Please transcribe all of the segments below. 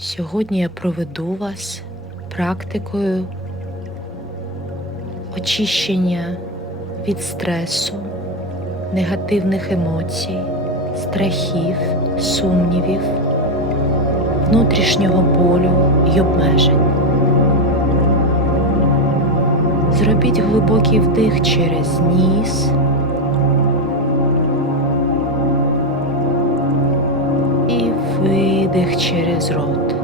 Сьогодні я проведу вас практикою очищення від стресу, негативних емоцій, страхів, сумнівів, внутрішнього болю і обмежень. Зробіть глибокий вдих через ніс видих через рот.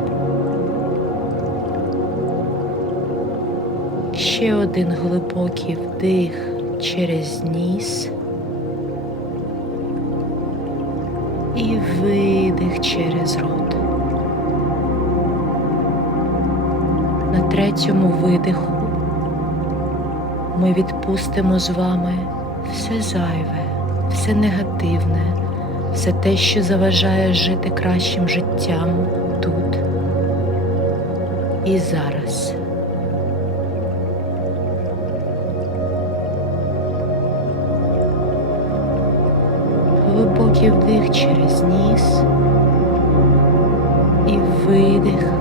Ще один глибокий вдих через ніс і видих через рот. На третьому видиху ми відпустимо з вами все зайве, все негативне, все те, що заважає жити кращим життям тут і зараз. Глибокий вдих через ніс і видих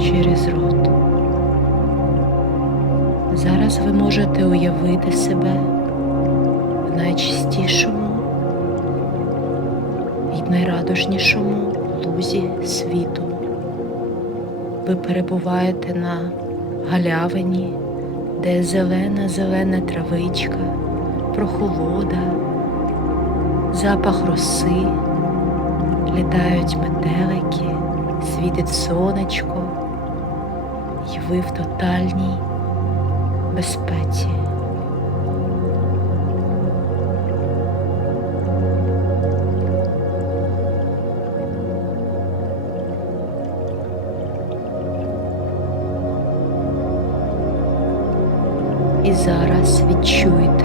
через рот. Зараз ви можете уявити себе в найчистішому найрадужнішому лузі світу. Ви перебуваєте на галявині, де зелена зелена травичка, прохолода, запах роси, літають метелики, світить сонечко, і ви в тотальній безпеці. І зараз відчуйте,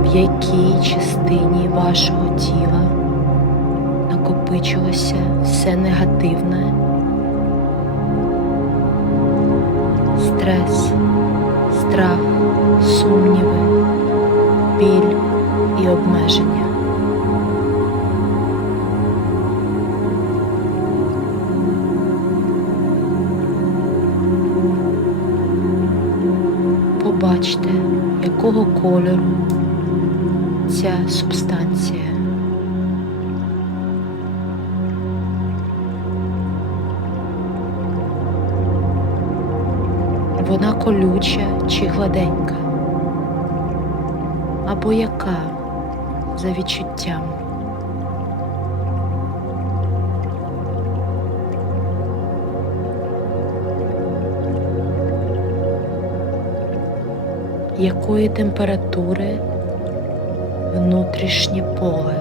в якій частині вашого тіла накопичилося все негативне, стрес, страх, сумніви, біль і обмеження. Побачте, якого кольору ця субстанція. Вона колюча чи гладенька, або яка за відчуттям. Якої температури внутрішнє поле?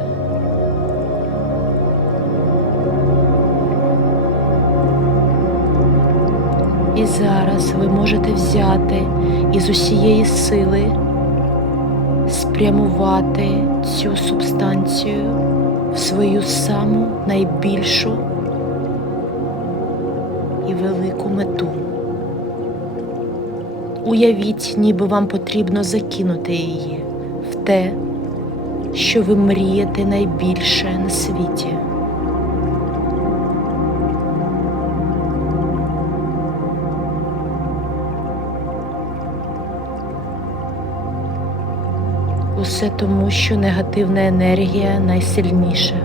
І зараз ви можете взяти із усієї сили, спрямувати цю субстанцію в свою саму найбільшу і велику мету. Уявіть, ніби вам потрібно закинути її в те, що ви мрієте найбільше на світі. Усе тому, що негативна енергія найсильніша.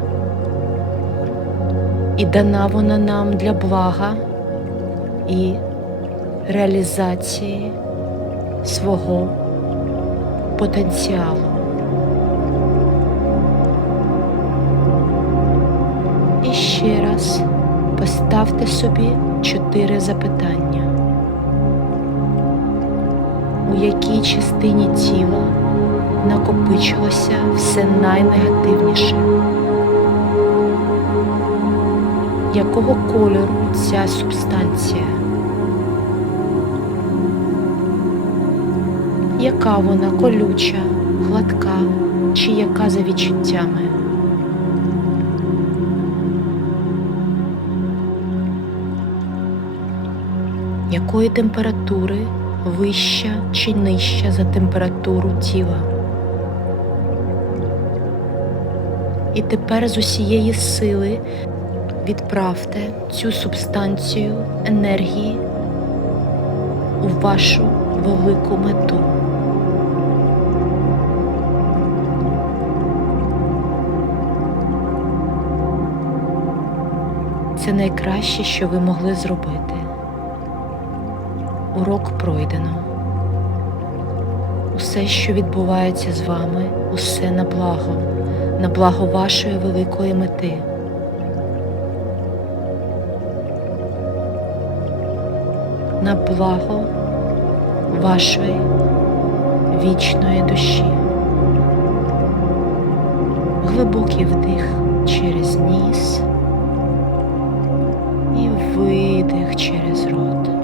І дана вона нам для блага і реалізації свого потенціалу. І ще раз поставте собі чотири запитання. У якій частині тіла накопичилося все найнегативніше? Якого кольору ця субстанція? Яка вона колюча, гладка чи яка за відчуттями? Якої температури вища чи нижча за температуру тіла? І тепер з усієї сили відправте цю субстанцію енергії у вашу велику мету. Це найкраще, що ви могли зробити. Урок пройдено. Усе, що відбувається з вами, усе на благо, на благо вашої великої мети. На благо вашої вічної душі. Глибокий вдих через ніс видих через рот.